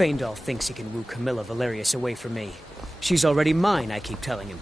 Faendal thinks he can woo Camilla Valerius away from me. She's already mine, I keep telling him.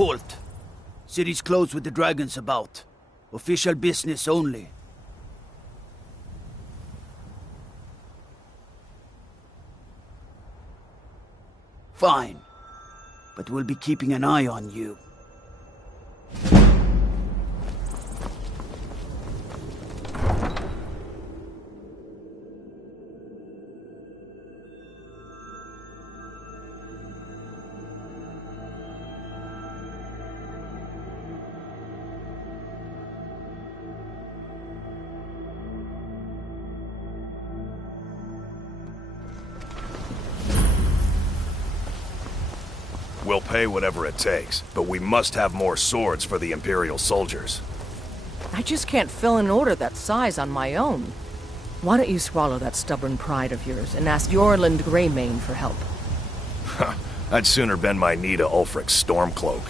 Halt! City's closed with the dragons about. Official business only. Fine. But we'll be keeping an eye on you. We'll pay whatever it takes, but we must have more swords for the Imperial soldiers. I just can't fill an order that size on my own. Why don't you swallow that stubborn pride of yours and ask Yorland Greymane for help? I'd sooner bend my knee to Ulfric's Stormcloak.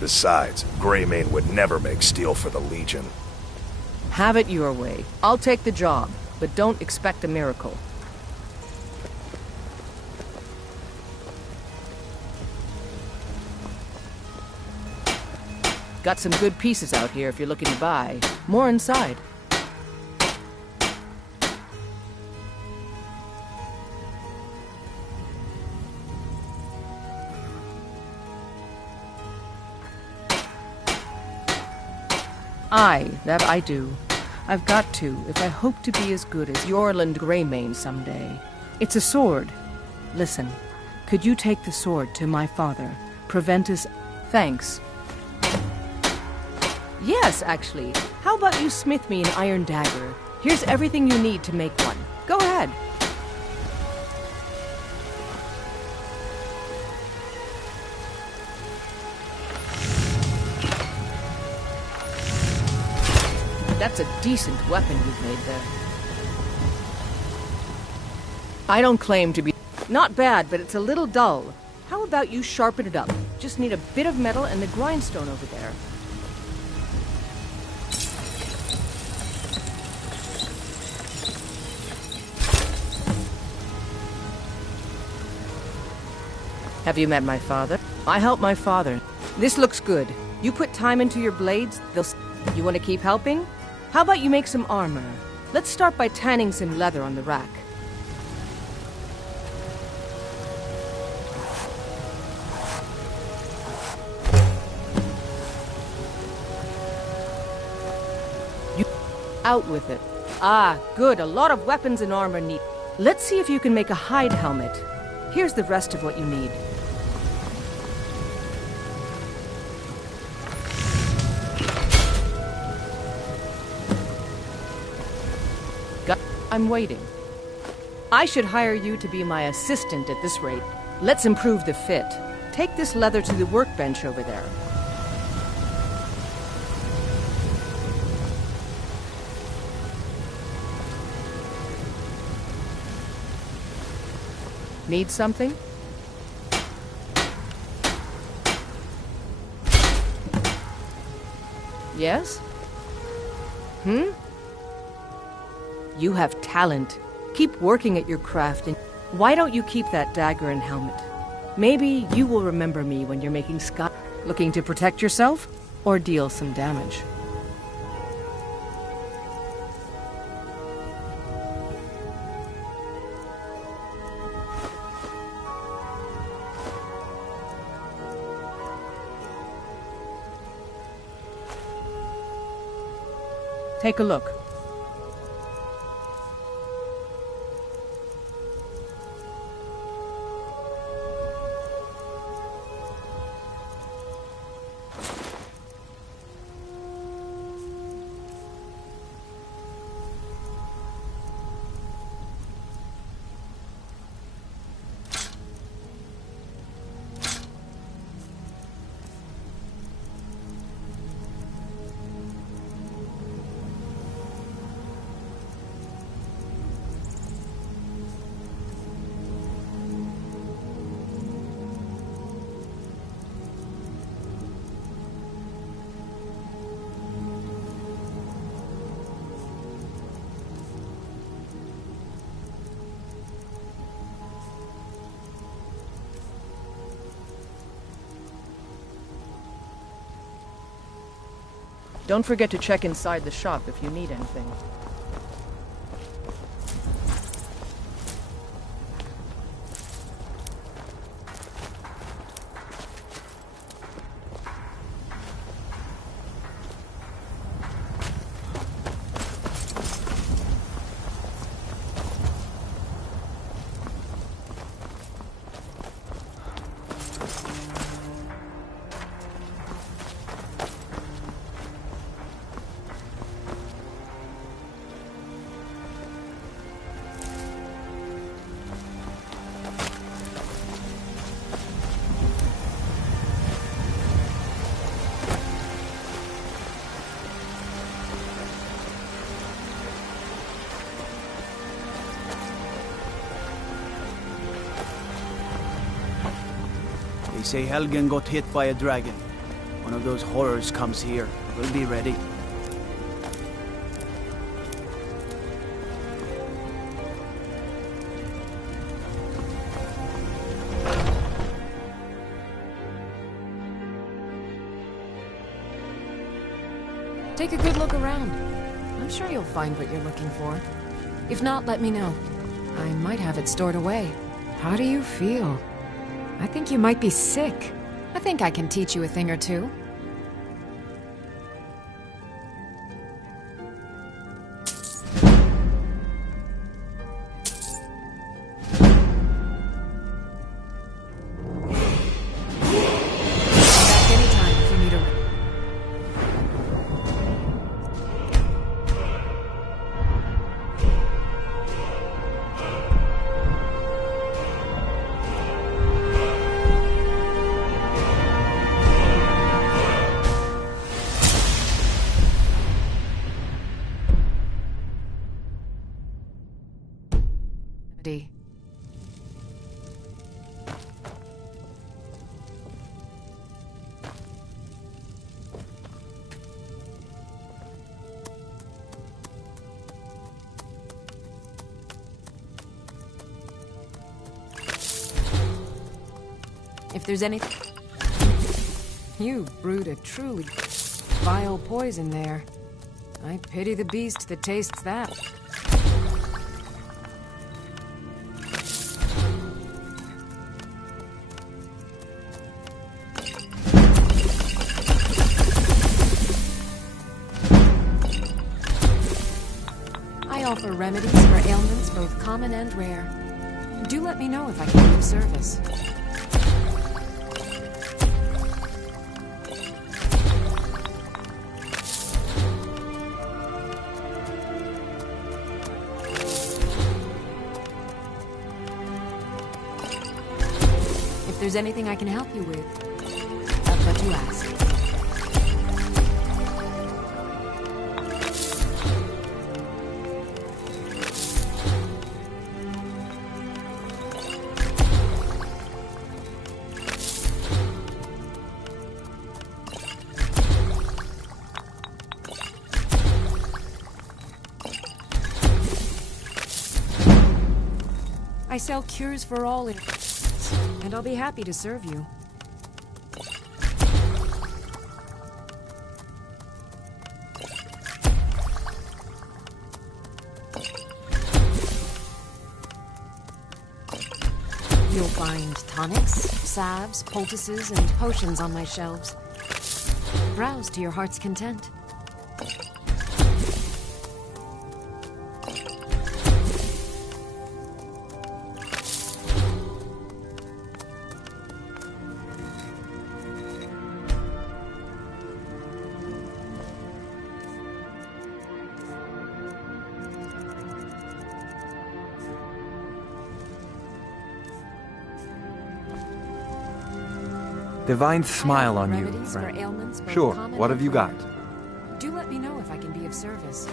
Besides, Greymane would never make steel for the Legion. Have it your way. I'll take the job, but don't expect a miracle. Got some good pieces out here if you're looking to buy. More inside. Aye, that I do. I've got to, if I hope to be as good as Yorland Greymane someday. It's a sword. Listen, could you take the sword to my father? Preventus... Thanks. Yes, actually. How about you smith me an iron dagger? Here's everything you need to make one. Go ahead. That's a decent weapon you've made there. I don't claim to be... Not bad, but it's a little dull. How about you sharpen it up? Just need a bit of metal and the grindstone over there. Have you met my father? I help my father. This looks good. You put time into your blades, they'll... You want to keep helping? How about you make some armor? Let's start by tanning some leather on the rack. You... Out with it. Ah, good. A lot of weapons and armor need... Let's see if you can make a hide helmet. Here's the rest of what you need. I'm waiting. I should hire you to be my assistant at this rate. Let's improve the fit. Take this leather to the workbench over there. Need something? Yes? You have talent. Keep working at your craft, and why don't you keep that dagger and helmet? Maybe you will remember me when you're making Sky... Looking to protect yourself? Or deal some damage? Take a look. Don't forget to check inside the shop if you need anything. They say Helgen got hit by a dragon. One of those horrors comes here. We'll be ready. Take a good look around. I'm sure you'll find what you're looking for. If not, let me know. I might have it stored away. How do you feel? I think you might be sick. I think I can teach you a thing or two. see. If there's anything... You brewed a truly vile poison there. I pity the beast that tastes that. I offer remedies for ailments both common and rare. Do let me know if I can be of service. If there's anything I can help you with, that's what you ask. I sell cures for all ailments, and I'll be happy to serve you. You'll find tonics, salves, poultices, and potions on my shelves. Browse to your heart's content. Divine smile on you, Remedies for friend. ailments both Sure, common what and have you rare. got? Do let me know if I can be of service.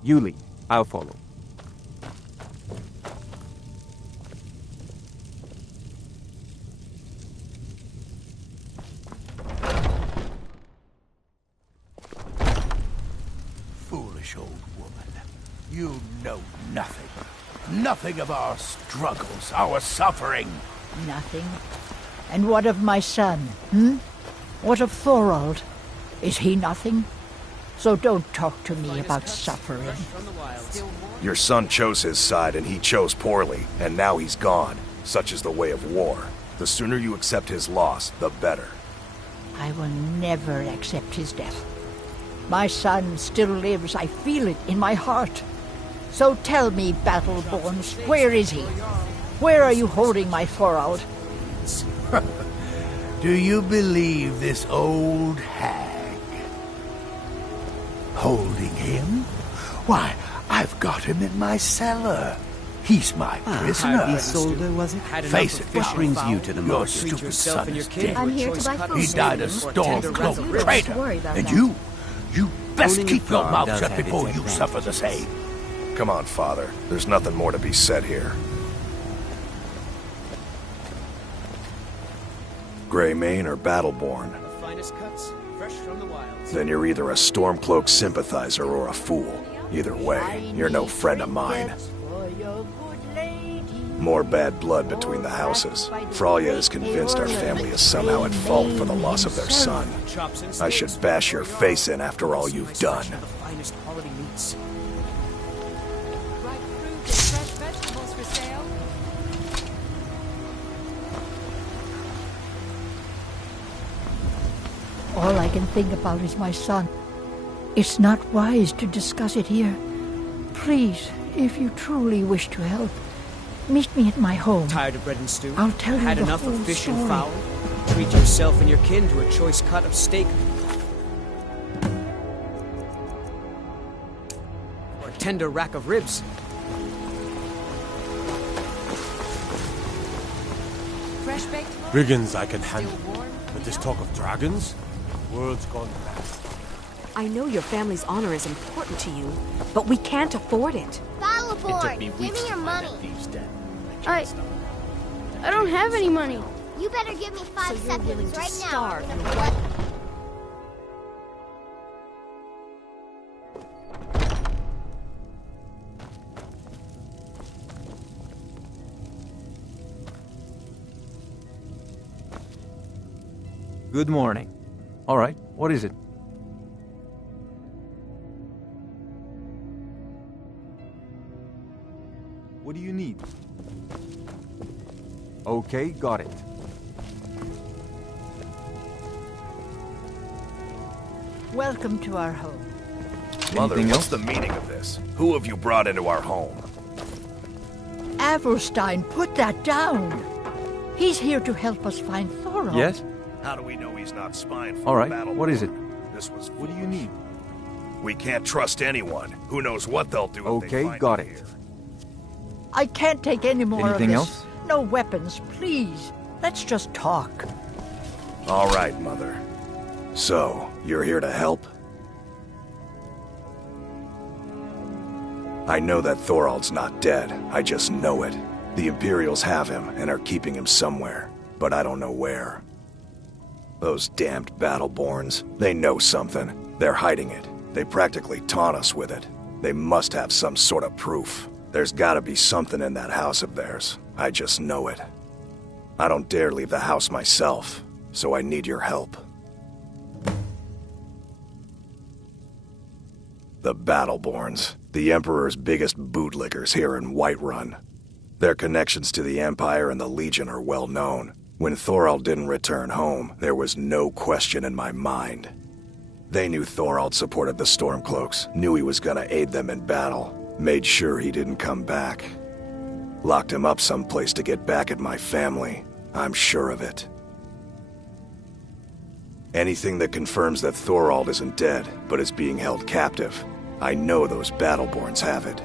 You lead. I'll follow. foolish old woman. You know nothing. Nothing of our struggles, our suffering. Nothing. And what of my son, What of Thorald? Is he nothing? So don't talk to me about suffering. Your son chose his side and he chose poorly, and now he's gone. Such is the way of war. The sooner you accept his loss, the better. I will never accept his death. My son still lives. I feel it in my heart. So tell me, Battleborns, where is he? Where are you holding my Thorald? Do you believe this old hag? Holding him? Why, I've got him in my cellar. He's my prisoner. Isolde, was it? Face it, What brings you to the your market? stupid son is dead. I'm here to buy food. He died a stormcloak You don't traitor. worry about And that. you best Owning a keep your farm mouth does shut have its before you advantages. suffer the same. Come on, Father. There's nothing more to be said here. Greymane or Battleborn? The finest cuts, fresh from the wilds. Then you're either a Stormcloak sympathizer or a fool. Either way, you're no friend of mine. More bad blood between the houses. Fralia is convinced our family is somehow at fault for the loss of their son. I should bash your face in after all you've done. The finest quality meats. Ripe fruit and fresh vegetables for sale. All I can think about is my son. It's not wise to discuss it here. Please, if you truly wish to help, meet me at my home. Tired of bread and stew? I'll tell you Had the enough whole of fish and story. fowl? Treat yourself and your kin to a choice cut of steak. Or a tender rack of ribs. Fresh baked loaves. Brigands I can Still handle. warm. But this talk of dragons? The world's gone mad. I know your family's honor is important to you, but we can't afford it. Battleborn, give me your money. I don't have any money. You better give me 5 So you're willing seconds to right now. starve I'm your gonna way. Good morning. All right, what is it? What do you need? Okay, got it. Welcome to our home. Mother, Anything what's else? the meaning of this? Who have you brought into our home? Avelstein, put that down. He's here to help us find Thorald. Yes? How do we know he's not spying for All right, Battleborn? what is it? This was What do you need? We can't trust anyone. Who knows what they'll do if they Okay, find got him it. here. I can't take any more Anything of this. else? No weapons, please. Let's just talk. All right, Mother. So, you're here to help? I know that Thorald's not dead. I just know it. The Imperials have him and are keeping him somewhere, but I don't know where. Those damned Battleborns, they know something. They're hiding it. They practically taunt us with it. They must have some sort of proof. There's gotta be something in that house of theirs. I just know it. I don't dare leave the house myself, so I need your help. The Battleborns, the Emperor's biggest bootlickers here in Whiterun. Their connections to the Empire and the Legion are well known. When Thorald didn't return home, there was no question in my mind. They knew Thorald supported the Stormcloaks, knew he was gonna aid them in battle, made sure he didn't come back. Locked him up someplace to get back at my family. I'm sure of it. Anything that confirms that Thorald isn't dead, but is being held captive, I know those Battleborns have it.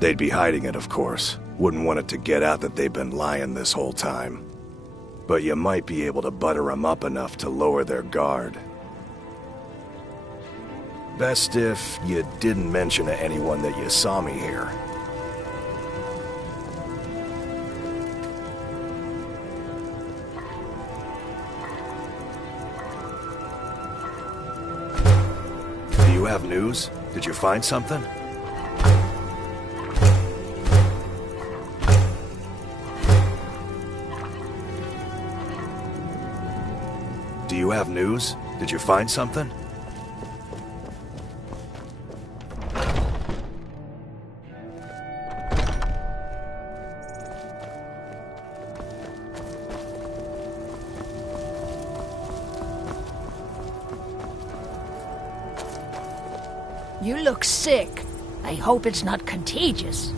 They'd be hiding it, of course. Wouldn't want it to get out that they've been lying this whole time. But you might be able to butter them up enough to lower their guard. Best if you didn't mention to anyone that you saw me here. Do you have news? Did you find something? Do you have news? Did you find something? You look sick. I hope it's not contagious.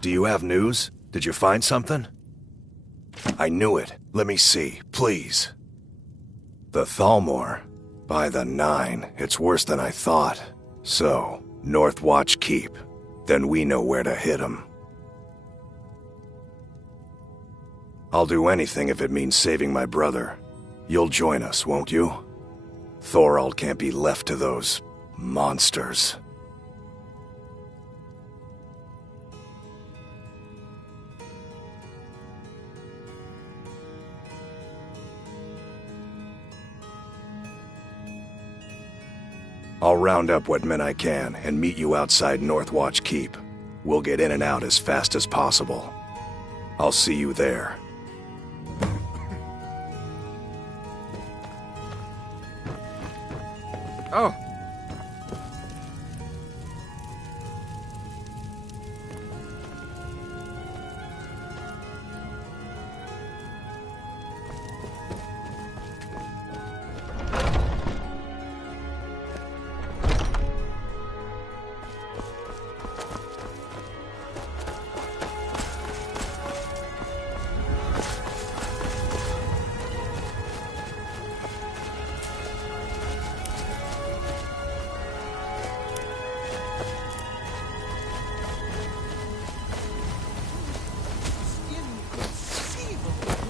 Do you have news? Did you find something? I knew it. Let me see, please. The Thalmor. By the 9, it's worse than I thought. So, North Watch Keep. Then we know where to hit 'em. I'll do anything if it means saving my brother. You'll join us, won't you? Thorald can't be left to those monsters. I'll round up what men I can and meet you outside Northwatch Keep. We'll get in and out as fast as possible. I'll see you there. Oh.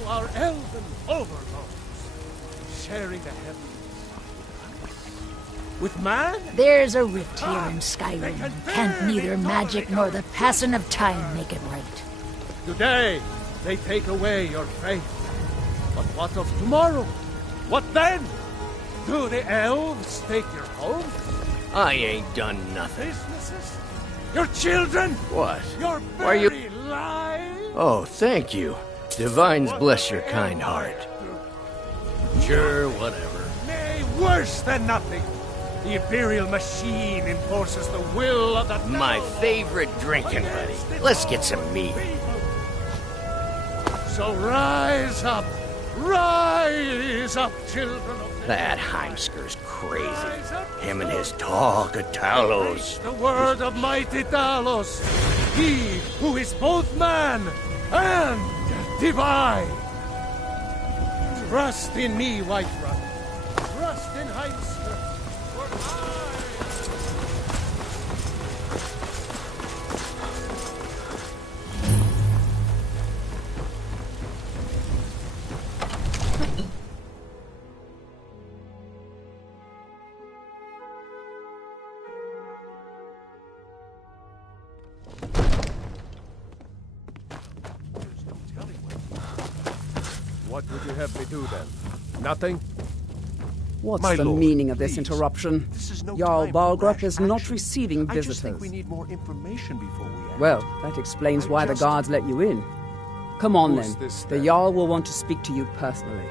Our elven overlords, sharing the heavens with man? There's a rift here in Skyrim. Can't neither magic nor the passing of time make it right. Today, they take away your faith. But what of tomorrow? What then? Do the elves take your home? I ain't done nothing. Businesses? Your children? What? Your Why you... very lives? Oh, thank you. Divines bless your kind heart. Sure, whatever. Nay, worse than nothing. The Imperial machine enforces the will of the... My favorite drinking buddy. Let's get some meat. So rise up, children of... That Heimsker's crazy. Him and his talk of Talos. The word of mighty Talos. He who is both man and divine. Trust in me, Whiterun. Trust in Heinster. For what would you have me do then? Nothing? What's My the lord, meaning of this please. interruption? This is no Jarl time for Balgrup rash is not action. receiving I visitors. just think we need more information before we act. Well, that explains why the just- guards let you in. Come on Who's then. this, The then? Jarl will want to speak to you personally.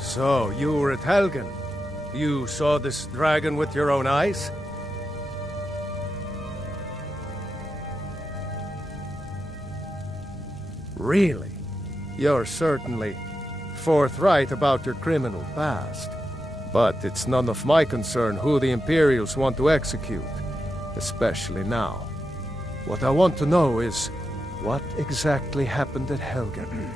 So, you were at Helgen. You saw this dragon with your own eyes? Really? You're certainly forthright about your criminal past. But it's none of my concern who the Imperials want to execute, especially now. What I want to know is, what exactly happened at Helgen?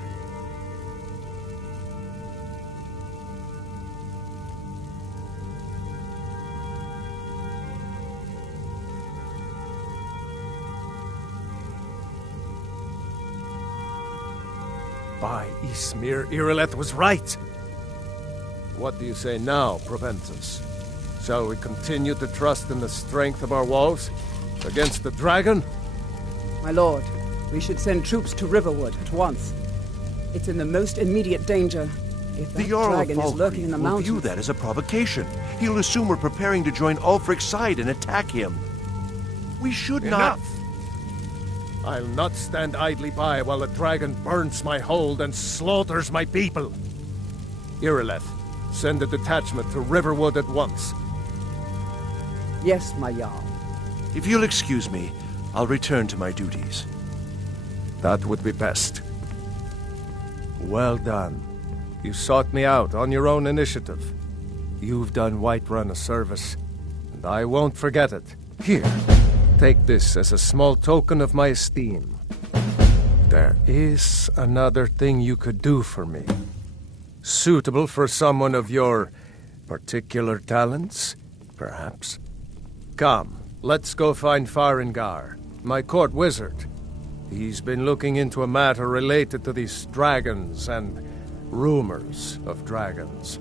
By Ysmir, Irileth was right. What do you say now, Proventus? Shall we continue to trust in the strength of our walls against the dragon? My lord, we should send troops to Riverwood at once. It's in the most immediate danger. If The that Jarl of dragon is lurking in the Falkreath will mountains... view that as a provocation. He'll assume we're preparing to join Ulfric's side and attack him. We should not... Enough! I'll not stand idly by while the dragon burns my hold and slaughters my people. Irileth, send a detachment to Riverwood at once. Yes, my Jarl. If you'll excuse me, I'll return to my duties. That would be best. Well done. You sought me out on your own initiative. You've done Whiterun a service, and I won't forget it. Here, take this as a small token of my esteem. There is another thing you could do for me. Suitable for someone of your particular talents, perhaps. Come, let's go find Farengar, my court wizard. He's been looking into a matter related to these dragons and rumors of dragons.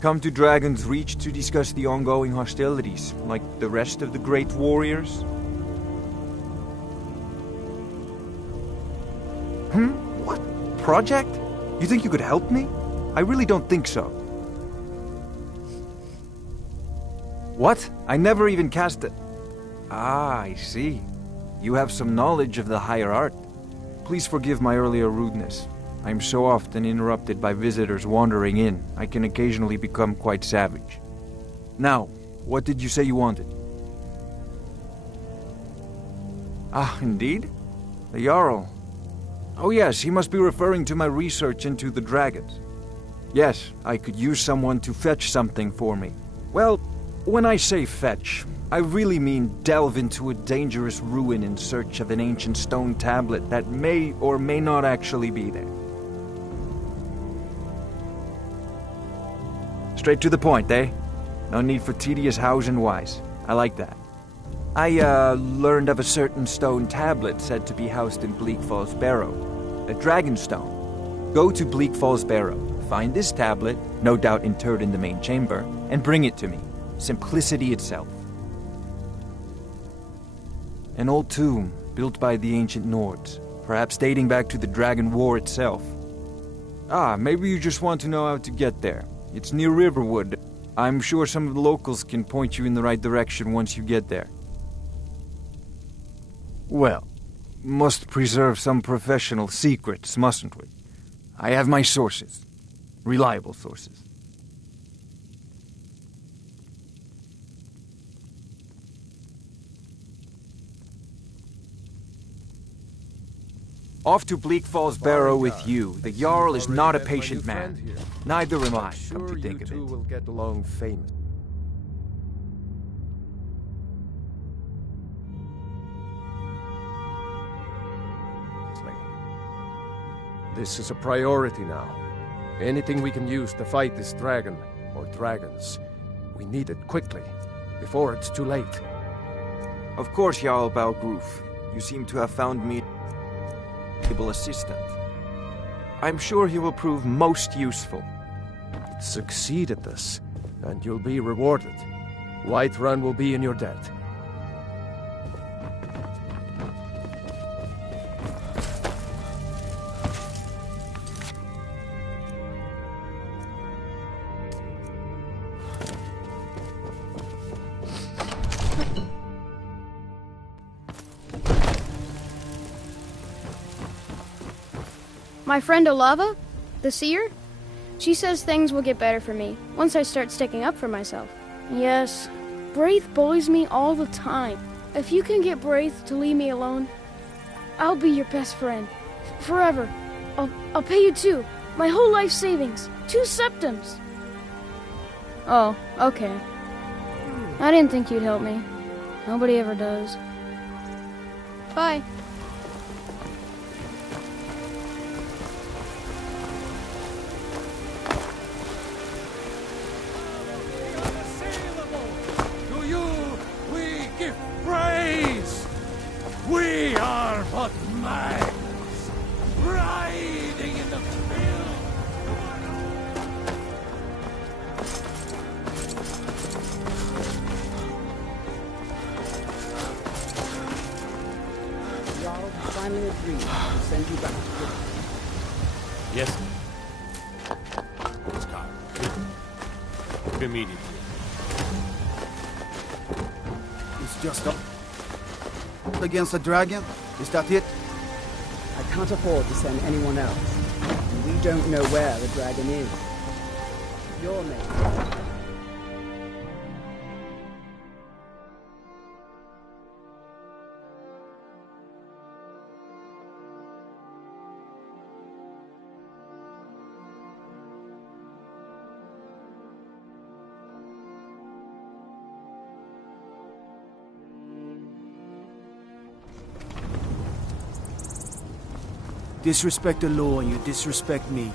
Come to Dragon's Reach to discuss the ongoing hostilities, like the rest of the great warriors? What? Project? You think you could help me? I really don't think so. What? I never even cast it. Ah, I see. You have some knowledge of the higher art. Please forgive my earlier rudeness. I'm so often interrupted by visitors wandering in, I can occasionally become quite savage. Now, what did you say you wanted? Ah, indeed? The Jarl. Oh yes, he must be referring to my research into the dragons. Yes, I could use someone to fetch something for me. Well, when I say fetch, I really mean delve into a dangerous ruin in search of an ancient stone tablet that may or may not actually be there. Straight to the point, eh? No need for tedious hows and whys. I like that. I, learned of a certain stone tablet said to be housed in Bleak Falls Barrow. A dragon stone. Go to Bleak Falls Barrow, find this tablet, no doubt interred in the main chamber, and bring it to me. Simplicity itself. An old tomb, built by the ancient Nords, perhaps dating back to the Dragon War itself. Ah, maybe you just want to know how to get there. It's near Riverwood. I'm sure some of the locals can point you in the right direction once you get there. Well, must preserve some professional secrets, mustn't we? I have my sources. Reliable sources. Off to Bleak Falls Barrow with you. The Jarl is not a patient man. Neither am I, come to think of it. Will get along famous. This is a priority now. Anything we can use to fight this dragon, or dragons, we need it quickly, before it's too late. Of course, Jarl Balgruf. You seem to have found me a valuable assistant. I'm sure he will prove most useful. Succeed at this, and you'll be rewarded. Whiterun will be in your debt. My friend Olava, the seer, she says things will get better for me once I start sticking up for myself. Yes, Braith bullies me all the time. If you can get Braith to leave me alone, I'll be your best friend. Forever. I'll pay you too. My whole life savings. 2 septims. Oh, okay. I didn't think you'd help me. Nobody ever does. Bye. We are but minds, riding in the field. Jarl finally agreed to send you back to Britain. Yes. Scar. Immediately. It's just up against a dragon? Is that it? I can't afford to send anyone else. And we don't know where the dragon is. Your name. Disrespect the law and you disrespect me.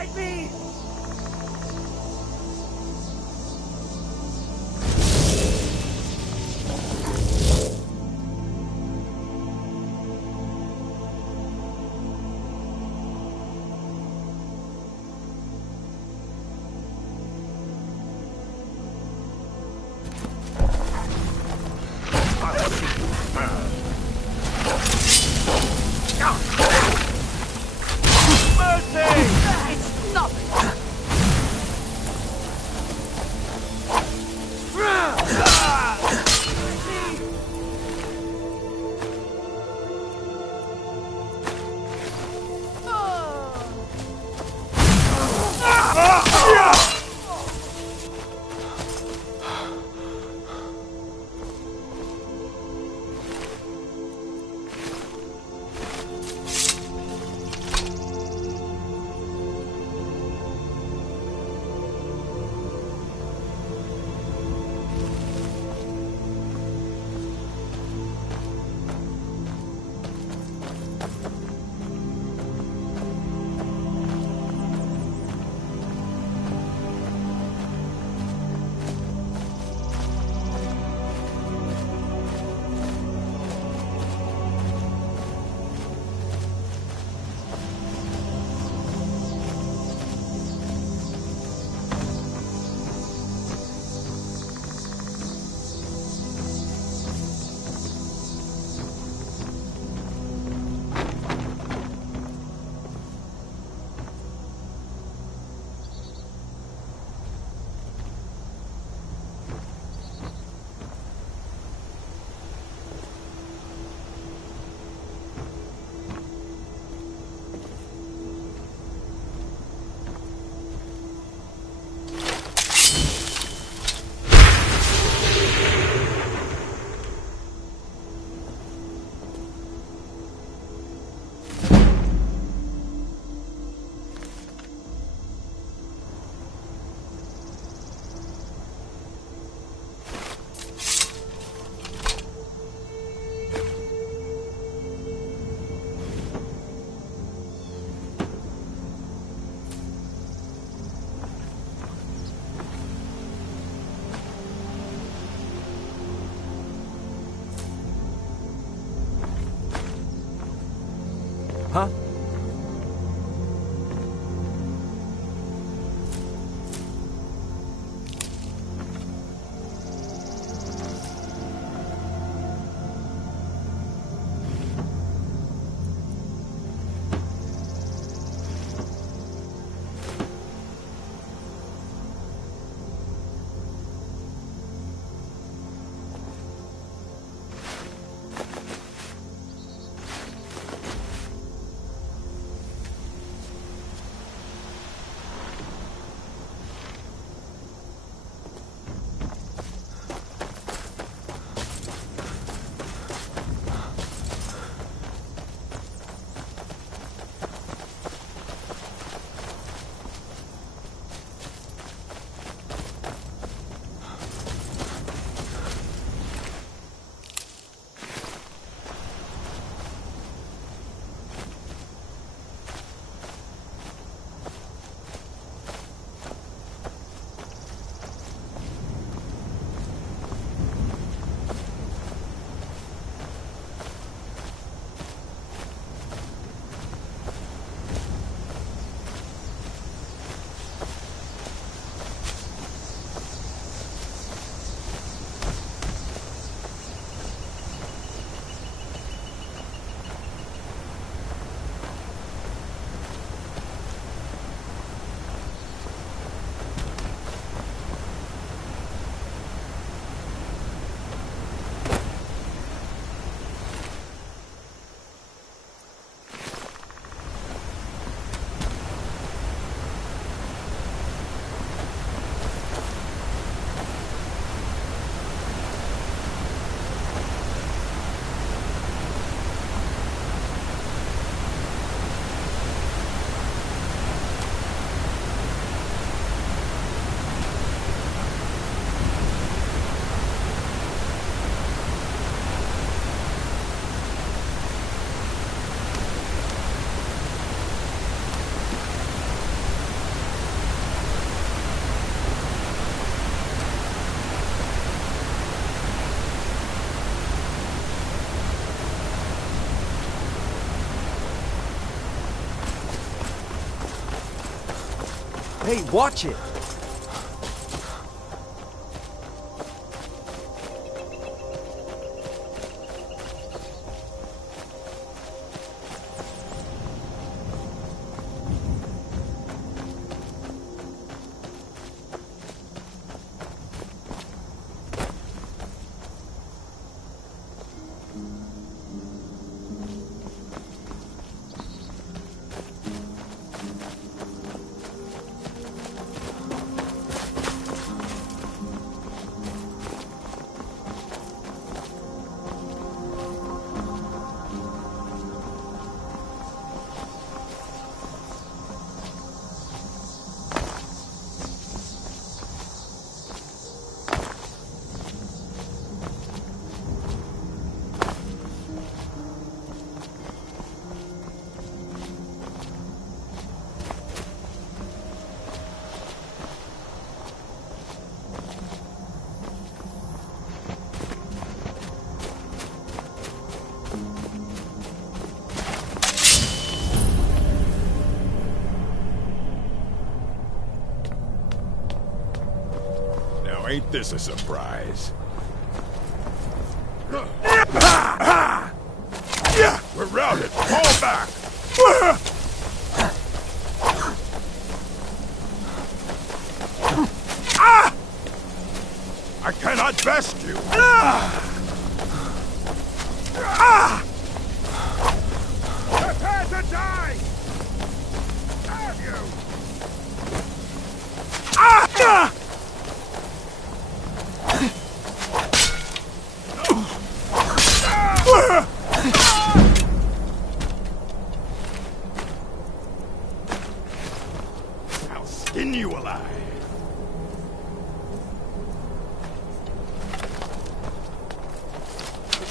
Guide me! Huh? Hey, watch it! Ain't this a surprise? We're routed! Fall back! I cannot best you! Prepare to die! Have you! I'll skin you alive.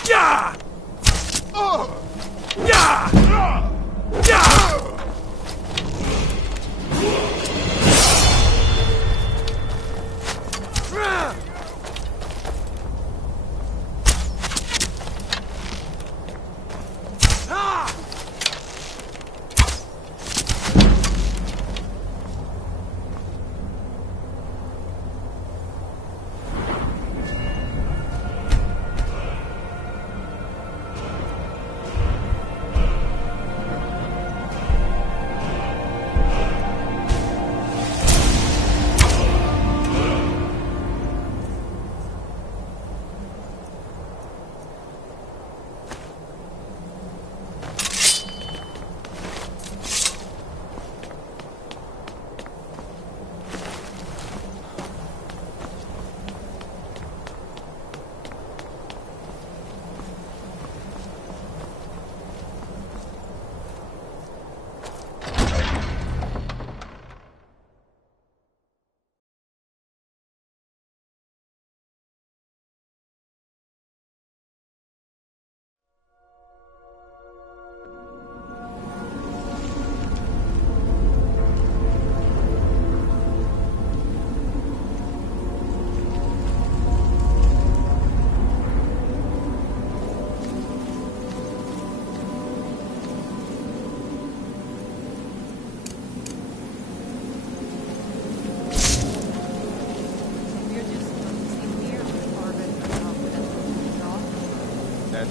Yeah! Yeah! Yeah!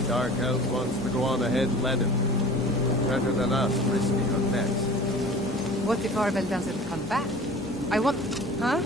Dark Elf wants to go on ahead and let him. Better than us, risking our necks. What if Arvel doesn't come back? I want... Huh?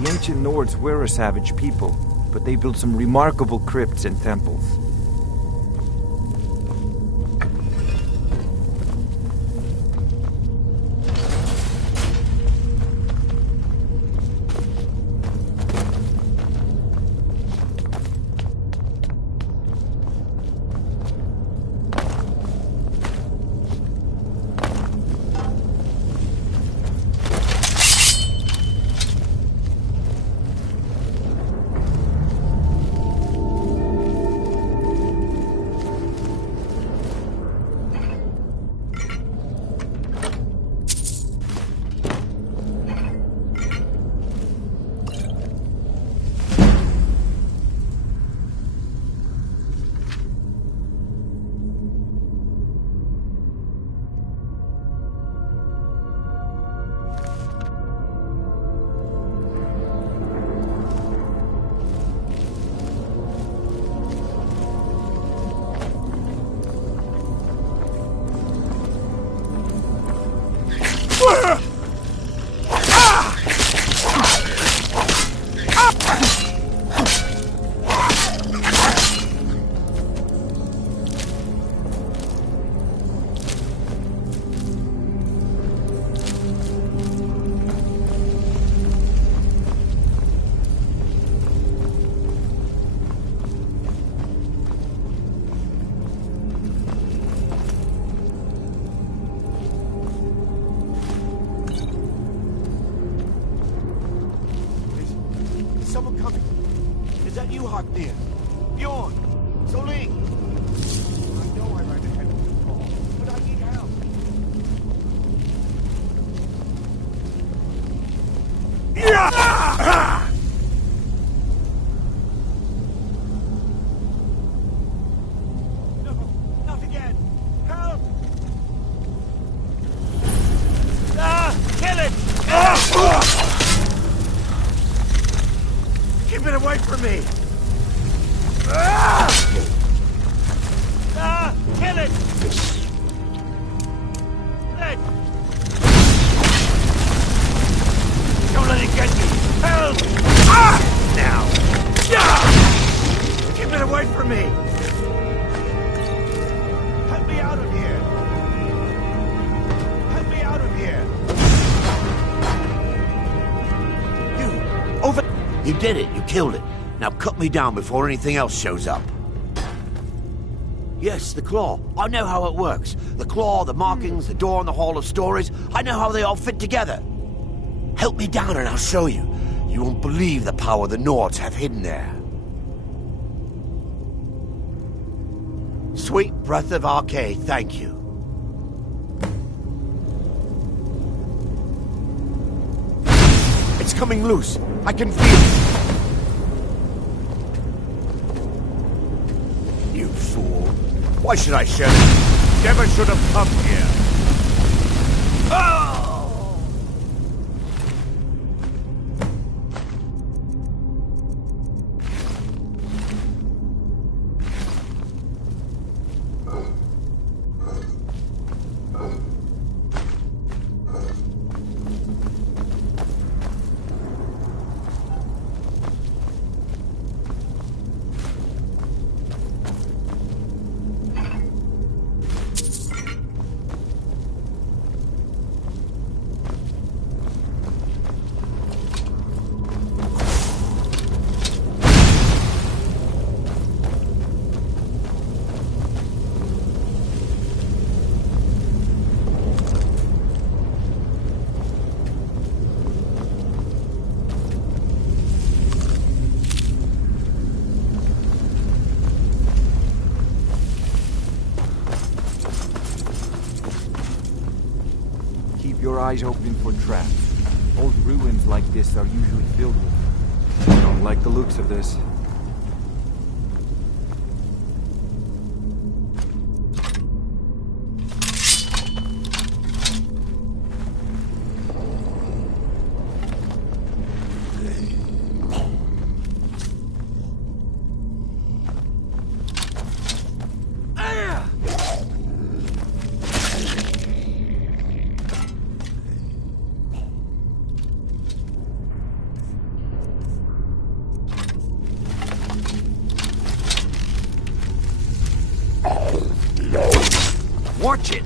The ancient Nords were a savage people, but they built some remarkable crypts and temples. Someone coming. Is that you, Haknir? Bjorn? Soling? I know I ran ahead of the call, but I need help. No, not again. Help! Kill it! Keep it away from me! Kill it! Let! Don't let it get me! Help! Now! Keep it away from me! Help me out of here! Help me out of here! You! Over! You did it! You killed it! Now cut me down before anything else shows up. Yes, the claw. I know how it works. The claw, the markings, the door in the Hall of Stories. I know how they all fit together. Help me down and I'll show you. You won't believe the power the Nords have hidden there. Sweet breath of Arcade, thank you. It's coming loose. I can feel it. You fool. Why should I share it? Never should have come here. Oh! your eyes open for traps. Old ruins like this are usually filled with them. I don't like the looks of this. Watch it!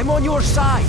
I'm on your side!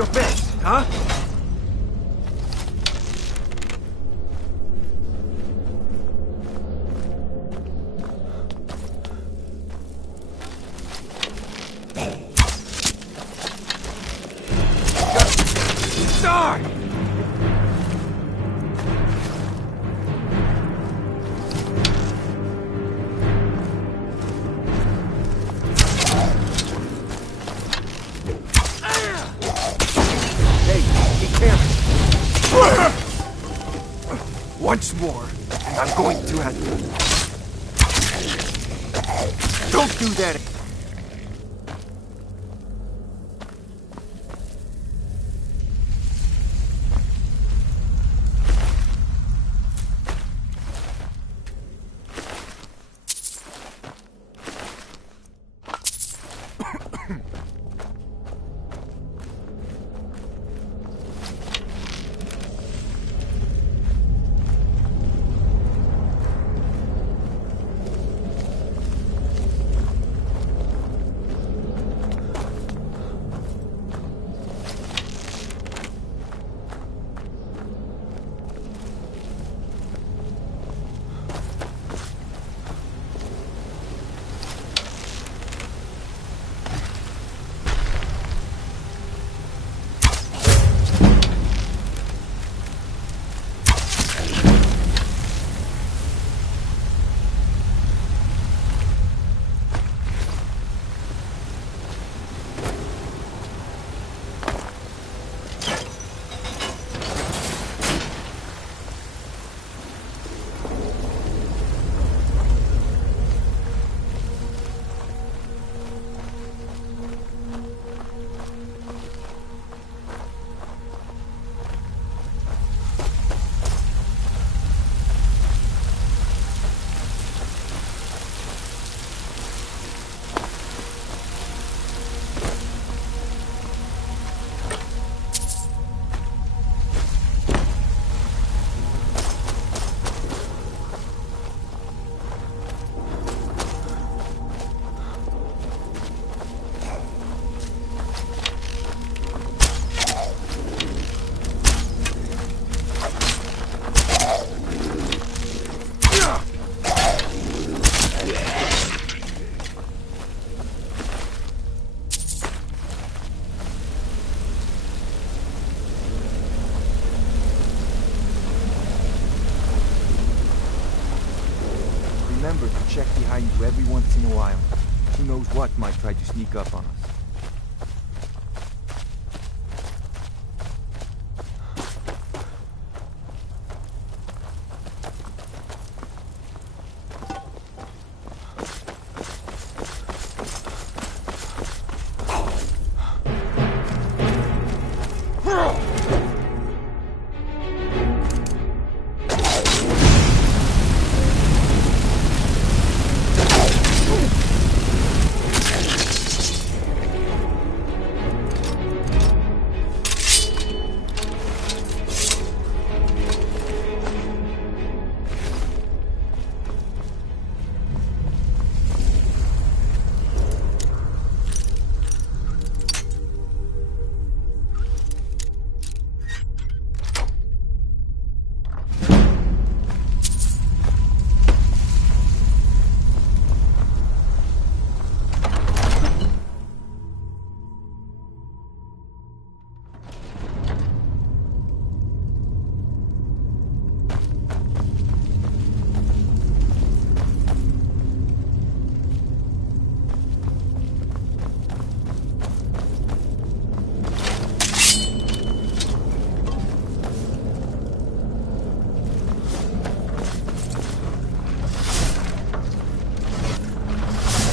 your face, huh? Die! Once more, and I'm going to have you. Don't do that! Remember to check behind you every once in a while. Who knows what might try to sneak up on us.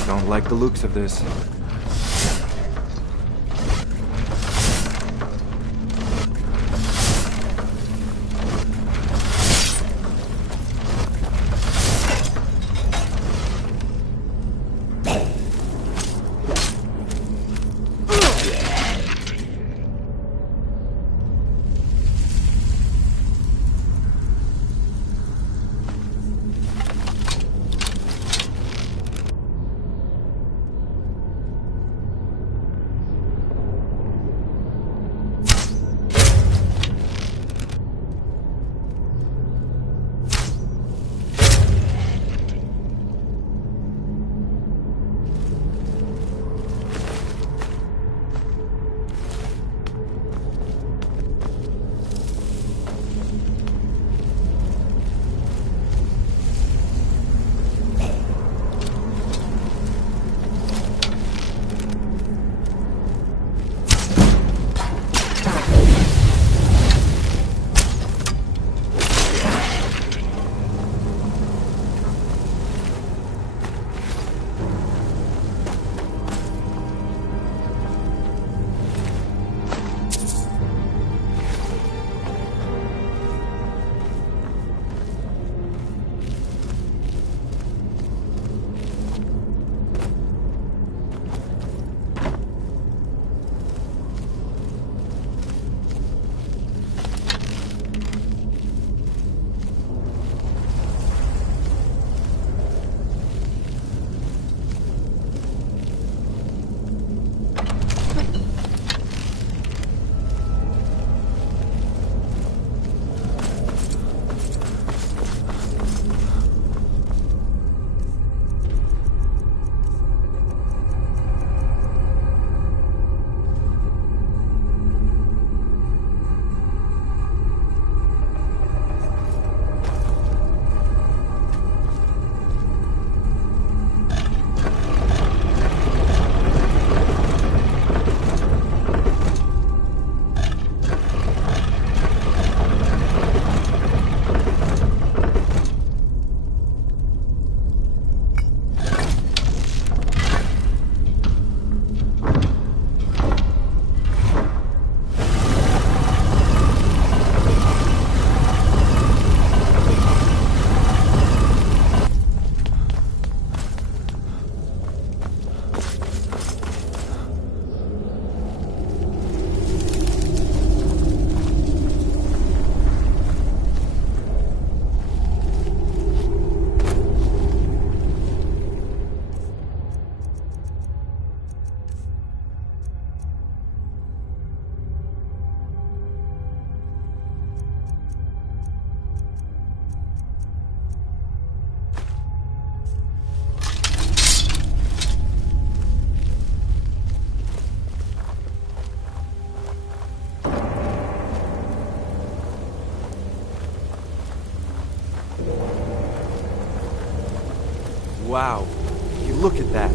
Don't like the looks of this. Wow. You look at that.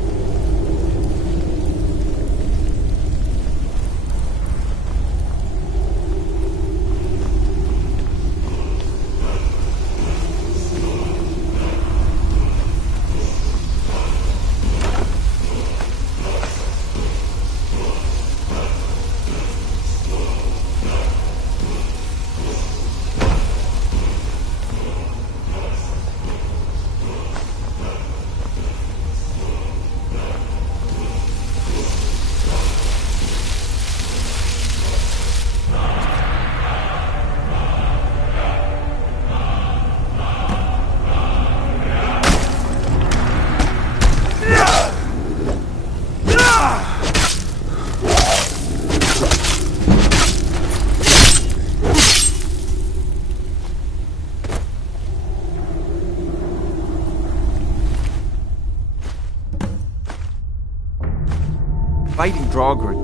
Fighting Draugr.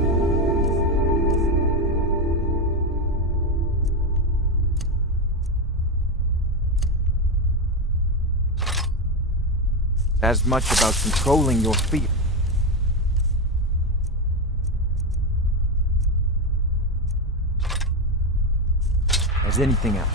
As much about controlling your feet as anything else.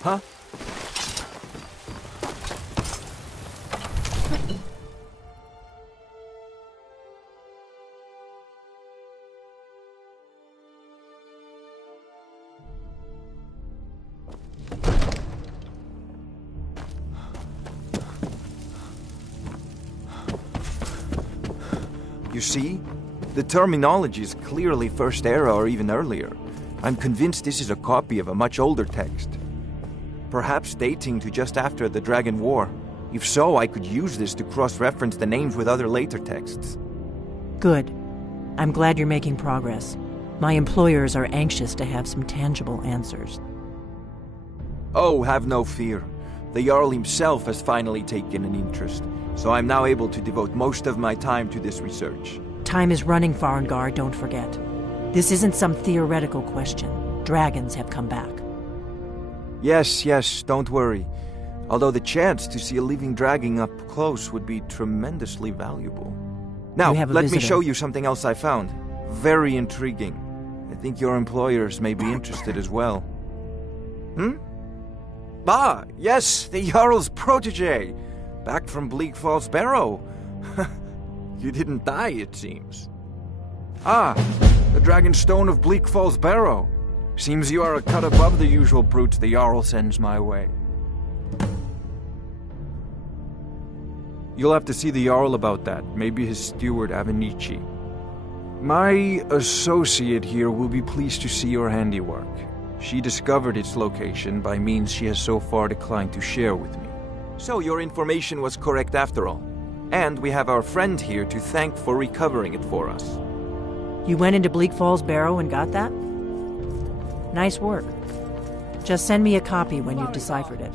Huh? You see? The terminology is clearly First Era or even earlier. I'm convinced this is a copy of a much older text. Perhaps dating to just after the Dragon War. If so, I could use this to cross-reference the names with other later texts. Good. I'm glad you're making progress. My employers are anxious to have some tangible answers. Oh, have no fear. The Jarl himself has finally taken an interest, so I'm now able to devote most of my time to this research. Time is running, Farengar, don't forget. This isn't some theoretical question. Dragons have come back. Yes, don't worry. Although the chance to see a living dragon up close would be tremendously valuable. Now, let me show you something else I found. Very intriguing. I think your employers may be interested as well. Ah, yes, the Jarl's protege. Back from Bleak Falls Barrow. You didn't die, it seems. Ah, the Dragonstone of Bleak Falls Barrow. Seems you are a cut above the usual brutes the Jarl sends my way. You'll have to see the Jarl about that, maybe his steward Avenici. My associate here will be pleased to see your handiwork. She discovered its location by means she has so far declined to share with me. So your information was correct after all. And we have our friend here to thank for recovering it for us. You went into Bleak Falls Barrow and got that? Nice work. Just send me a copy when you've deciphered it.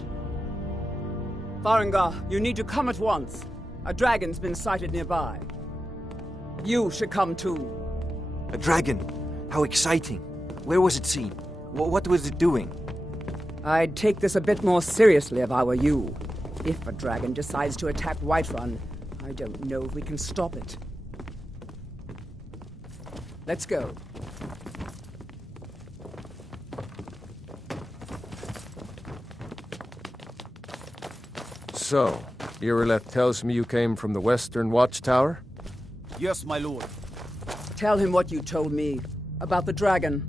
Farengar, you need to come at once. A dragon's been sighted nearby. You should come too. A dragon? How exciting. Where was it seen? What was it doing? I'd take this a bit more seriously if I were you. If a dragon decides to attack Whiterun, I don't know if we can stop it. Let's go. So, Irileth tells me you came from the Western Watchtower? Yes, my lord. Tell him what you told me about the dragon.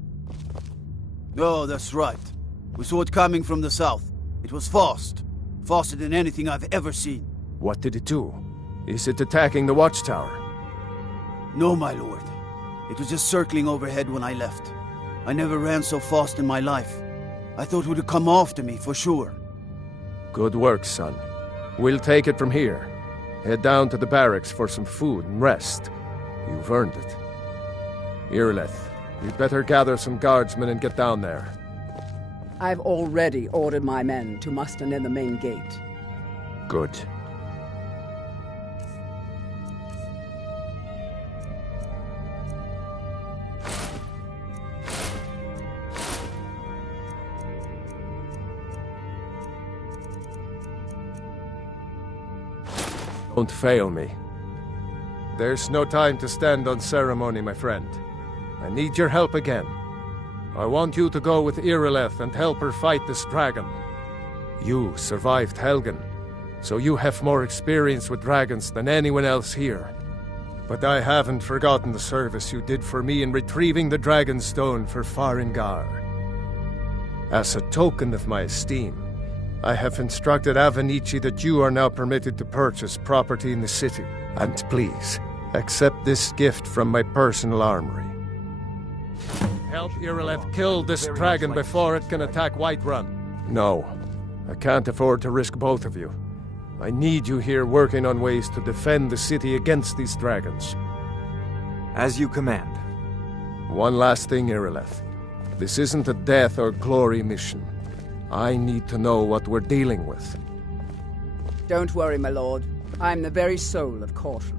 Oh, that's right. We saw it coming from the south. It was fast. Faster than anything I've ever seen. What did it do? Is it attacking the Watchtower? No, my lord. It was just circling overhead when I left. I never ran so fast in my life. I thought it would come after me, for sure. Good work, son. We'll take it from here. Head down to the barracks for some food and rest. You've earned it. Irileth, we'd better gather some guardsmen and get down there. I've already ordered my men to muster near the main gate. Good. Don't fail me. There's no time to stand on ceremony, my friend. I need your help again. I want you to go with Irileth and help her fight this dragon. You survived Helgen, so you have more experience with dragons than anyone else here. But I haven't forgotten the service you did for me in retrieving the dragon stone for Farengar. As a token of my esteem, I have instructed Avenici that you are now permitted to purchase property in the city. And please, accept this gift from my personal armory. Help Irileth kill this dragon before it can attack Whiterun. No, I can't afford to risk both of you. I need you here working on ways to defend the city against these dragons. As you command. One last thing, Irileth. This isn't a death or glory mission. I need to know what we're dealing with. Don't worry, my lord. I'm the very soul of caution.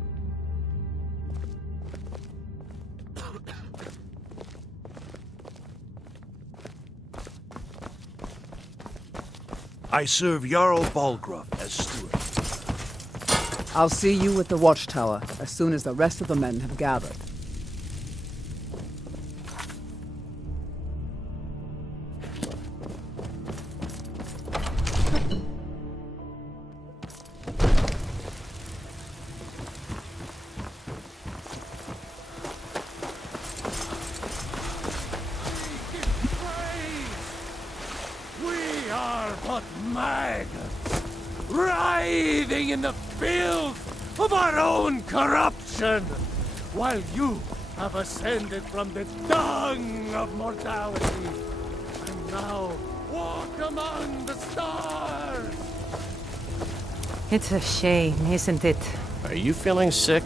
I serve Jarl Balgruuf as steward. I'll see you at the Watchtower as soon as the rest of the men have gathered. Writhing in the filth of our own corruption, while you have ascended from the dung of mortality, and now walk among the stars. It's a shame, isn't it? Are you feeling sick?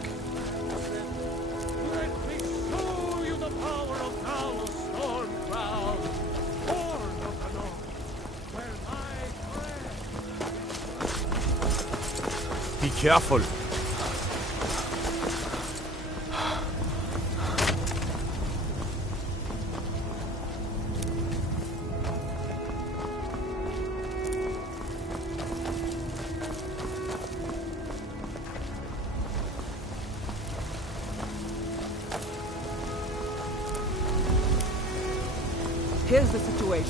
Careful. Here's the situation.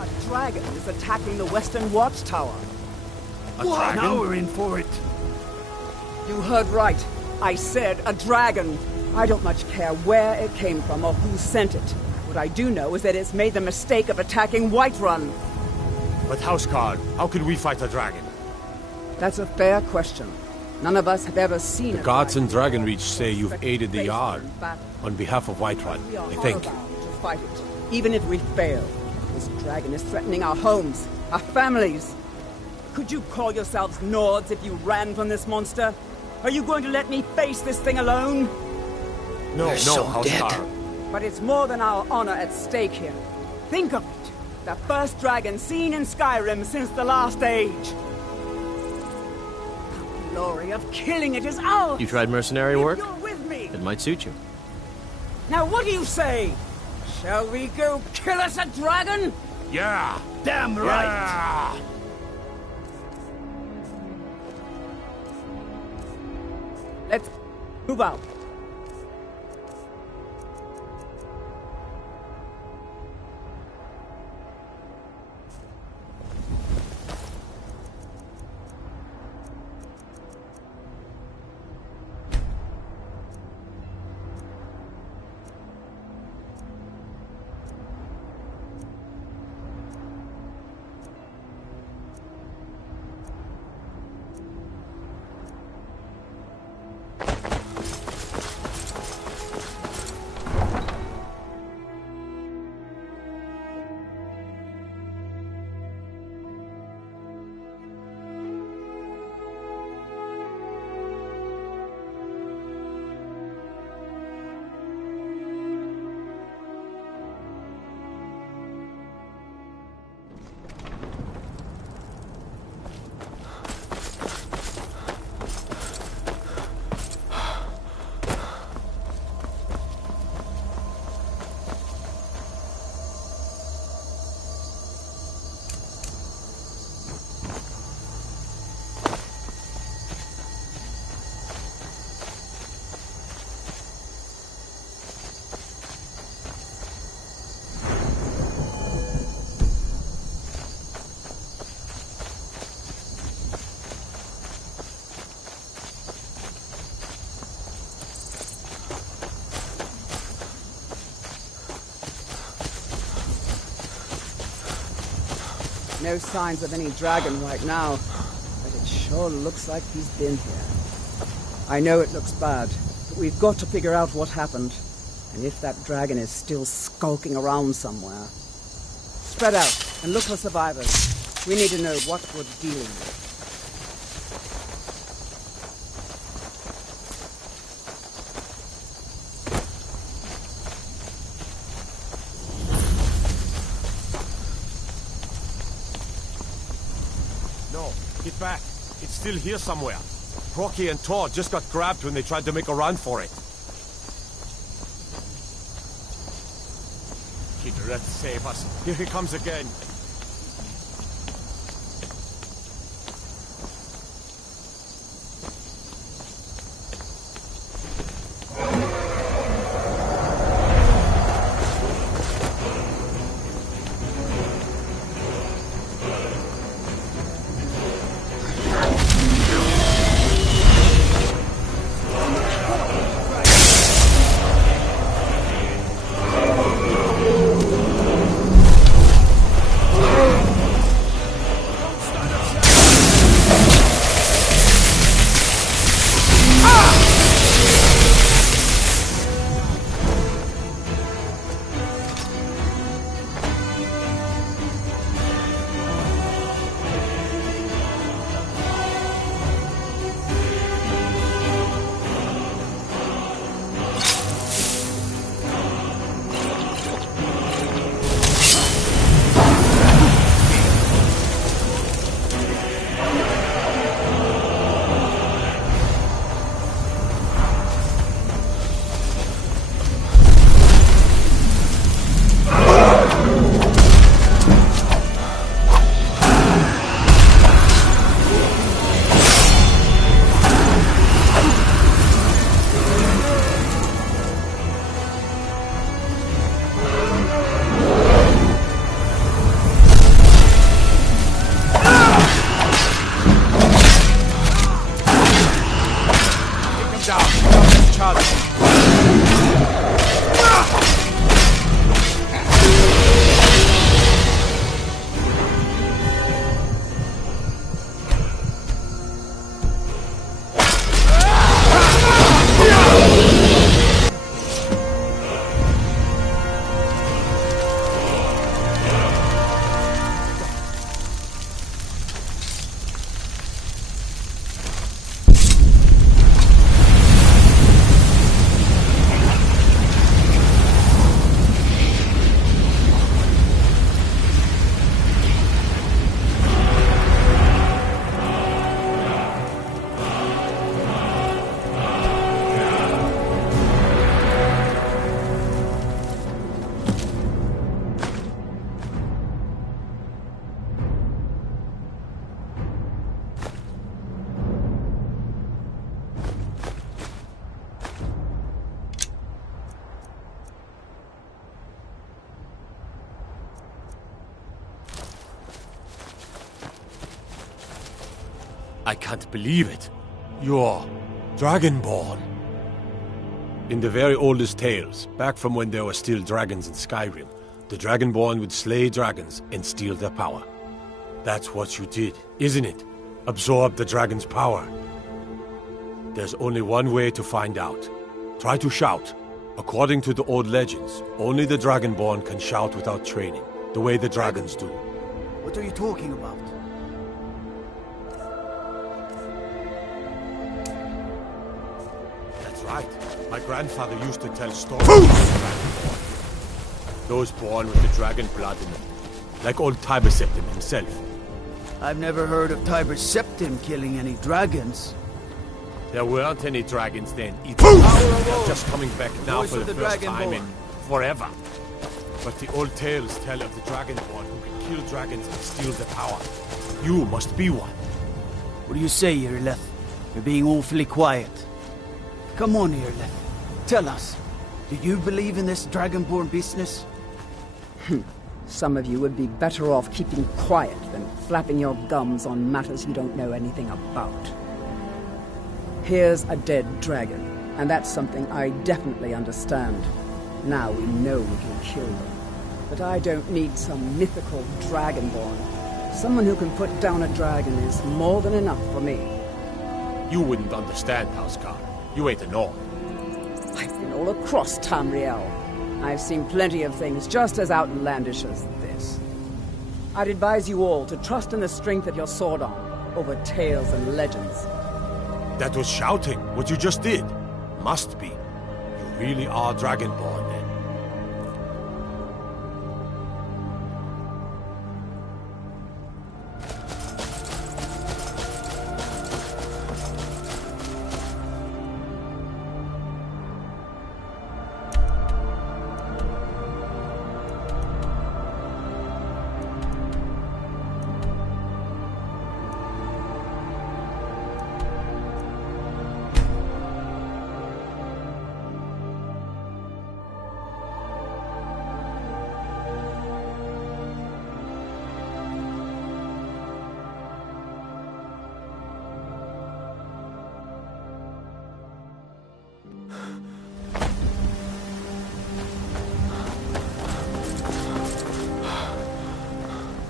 A dragon is attacking the Western Watchtower. What? Now we're in for it. You heard right. I said a dragon. I don't much care where it came from or who sent it. What I do know is that it's made the mistake of attacking Whiterun. But Houseguard, how could we fight a dragon? That's a fair question. None of us have ever seen The gods in Dragonreach say you've aided the Jarl on behalf of Whiterun, I think. To fight it, even if we fail. This dragon is threatening our homes, our families. Could you call yourselves Nords if you ran from this monster? Are you going to let me face this thing alone? No, Houseguard. But it's more than our honor at stake here. Think of it. The first dragon seen in Skyrim since the last age. The glory of killing it is ours! You tried mercenary work? You're with me! It might suit you. Now what do you say? Shall we go kill us a dragon? Yeah! Damn right! Yeah. Let's move out. No signs of any dragon right now, but it sure looks like he's been here. I know it looks bad, but we've got to figure out what happened, and if that dragon is still skulking around somewhere. Spread out and look for survivors. We need to know what we're dealing with. Get back. It's still here somewhere. Rocky and Tor just got grabbed when they tried to make a run for it. Kidret, save us. Here he comes again. I can't believe it. You're Dragonborn. In the very oldest tales, back from when there were still dragons in Skyrim, the Dragonborn would slay dragons and steal their power. That's what you did, isn't it? Absorb the dragon's power. There's only one way to find out. Try to shout. According to the old legends, only the Dragonborn can shout without training, the way the dragons do. What are you talking about? That's right. My grandfather used to tell stories of the Dragonborn. Those born with the dragon blood in them. Like old Tiber Septim himself. I've never heard of Tiber Septim killing any dragons. There weren't any dragons then either. They're just coming back now for the first time in forever. But the old tales tell of the Dragonborn who can kill dragons and steal their power. You must be one. What do you say, Irleth? You're being awfully quiet. Come on, Irleth. Tell us. Do you believe in this Dragonborn business? Some of you would be better off keeping quiet than flapping your gums on matters you don't know anything about. Here's a dead dragon, and that's something I definitely understand. Now we know we can kill them. But I don't need some mythical Dragonborn. Someone who can put down a dragon is more than enough for me. You wouldn't understand, Housecar. You ain't a Nord. I've been all across Tamriel. I've seen plenty of things just as outlandish as this. I'd advise you all to trust in the strength of your sword arm over tales and legends. That was shouting, what you just did. Must be. You really are Dragonborn, then.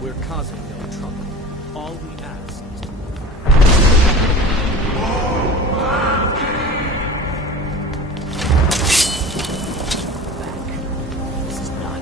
We're causing no trouble. All we ask is to... This is not...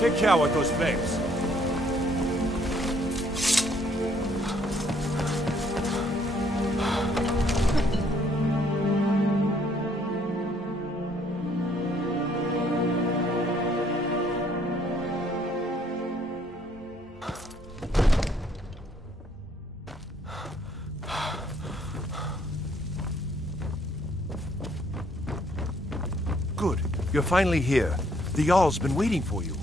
Take care with those flames. Good. You're finally here. The Jarl's been waiting for you.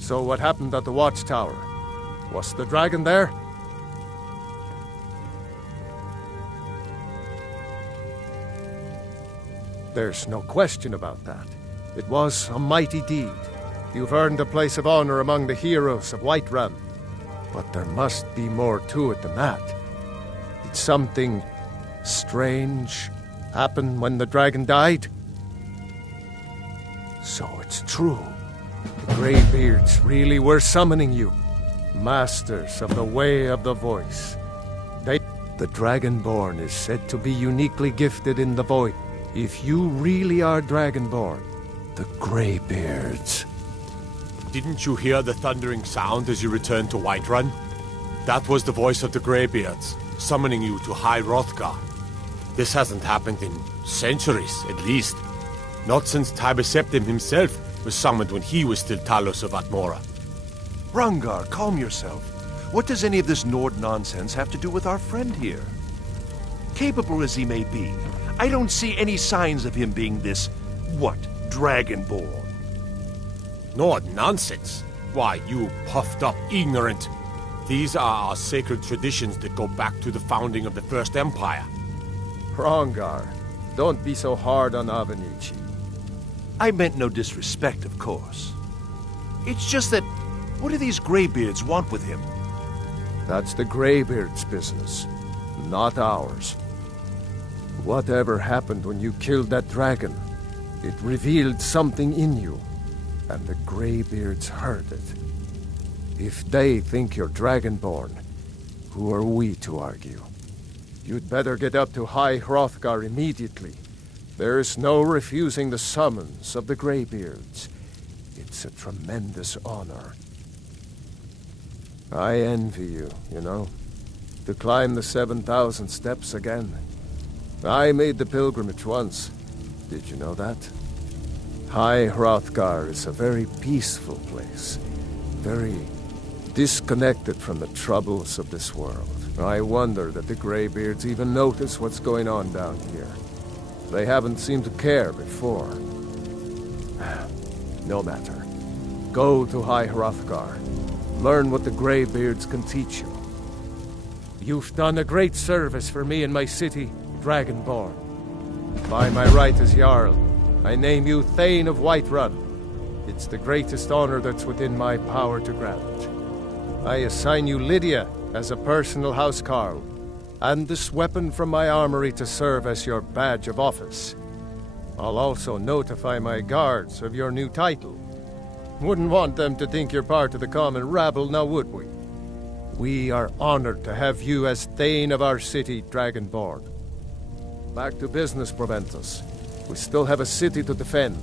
So what happened at the watchtower? Was the dragon there? There's no question about that. It was a mighty deed. You've earned a place of honor among the heroes of Whiterun. But there must be more to it than that. Did something strange happen when the dragon died? So it's true. The Greybeards really were summoning you. Masters of the Way of the Voice. The Dragonborn is said to be uniquely gifted in the voice. If you really are Dragonborn, the Greybeards... Didn't you hear the thundering sound as you returned to Whiterun? That was the voice of the Greybeards, summoning you to High Hrothgar. This hasn't happened in centuries, at least. Not since Tiber Septim himself was summoned when he was still Talos of Atmora. Rangar, calm yourself. What does any of this Nord nonsense have to do with our friend here? Capable as he may be, I don't see any signs of him being this, Dragonborn. Nord nonsense? Why, you puffed up ignorant. These are our sacred traditions that go back to the founding of the First Empire. Rangar, don't be so hard on Avenici. I meant no disrespect, of course. It's just that, what do these Greybeards want with him? That's the Greybeards' business, not ours. Whatever happened when you killed that dragon, it revealed something in you, and the Greybeards heard it. If they think you're Dragonborn, who are we to argue? You'd better get up to High Hrothgar immediately. There's no refusing the summons of the Greybeards. It's a tremendous honor. I envy you, you know, to climb the 7,000 steps again. I made the pilgrimage once. Did you know that? High Hrothgar is a very peaceful place. Very disconnected from the troubles of this world. I wonder that the Greybeards even notice what's going on down here. They haven't seemed to care before. No matter. Go to High Hrothgar. Learn what the Greybeards can teach you. You've done a great service for me and my city, Dragonborn. By my right as Jarl, I name you Thane of Whiterun. It's the greatest honor that's within my power to grant. I assign you Lydia as a personal housecarl, and this weapon from my armory to serve as your badge of office. I'll also notify my guards of your new title. Wouldn't want them to think you're part of the common rabble, now would we? We are honored to have you as Thane of our city, Dragonborn. Back to business, Proventus. We still have a city to defend.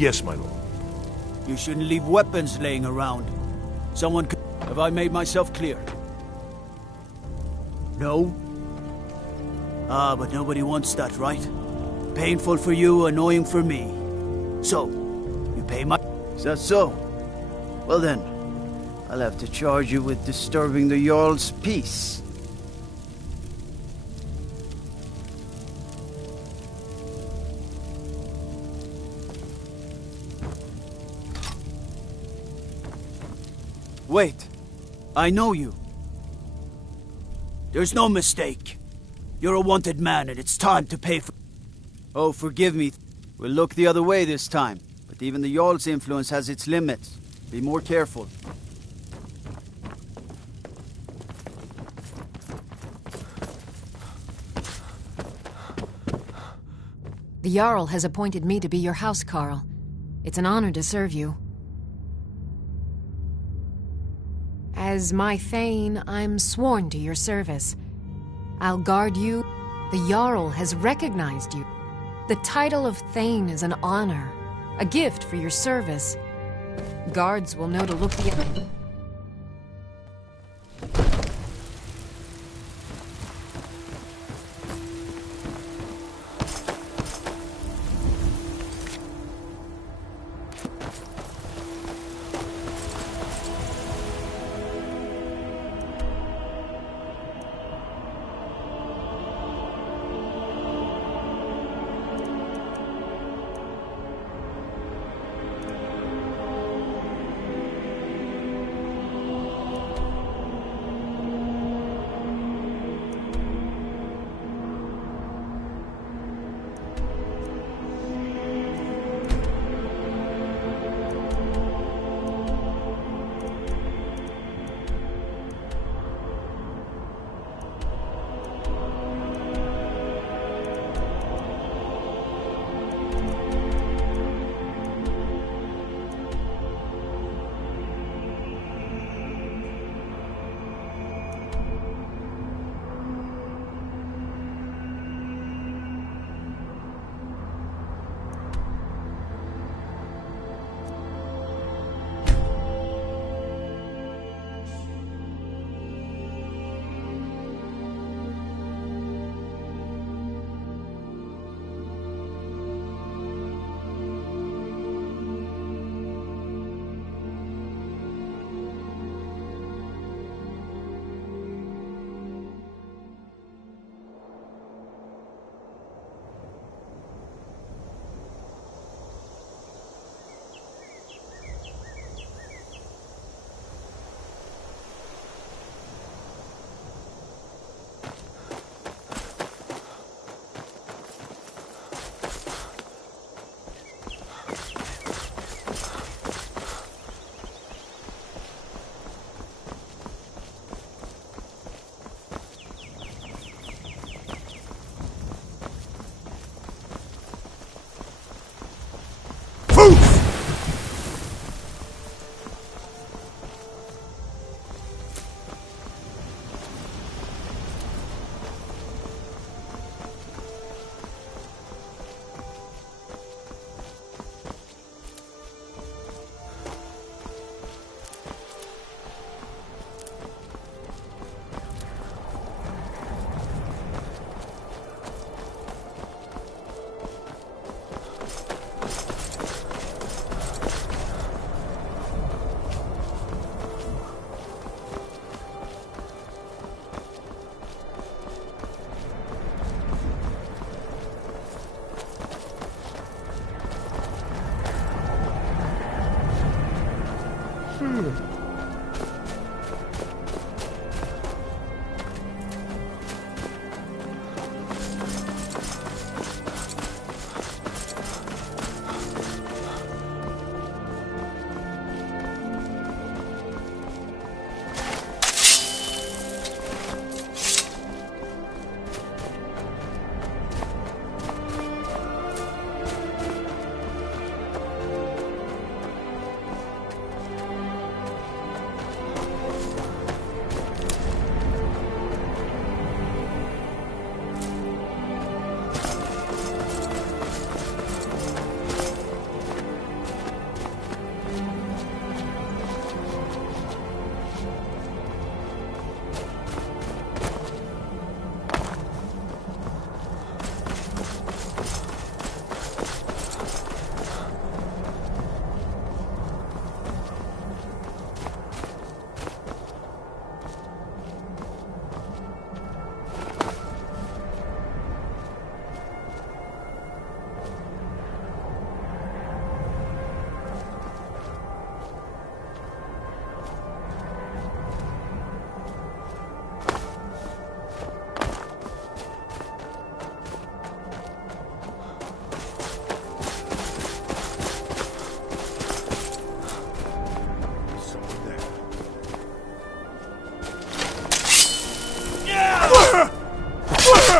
Yes, my lord. You shouldn't leave weapons laying around. Someone could... Have I made myself clear? No? Ah, but nobody wants that, right? Painful for you, annoying for me. So, you pay my... Is that so? Well then, I'll have to charge you with disturbing the Jarl's peace. Wait. I know you. There's no mistake. You're a wanted man, and it's time to pay for... Oh, forgive me. We'll look the other way this time. But even the Jarl's influence has its limits. Be more careful. The Jarl has appointed me to be your housecarl. It's an honor to serve you. As my Thane, I'm sworn to your service. I'll guard you. The Jarl has recognized you. The title of Thane is an honor, a gift for your service. Guards will know to look the other.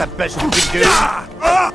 The best you can do.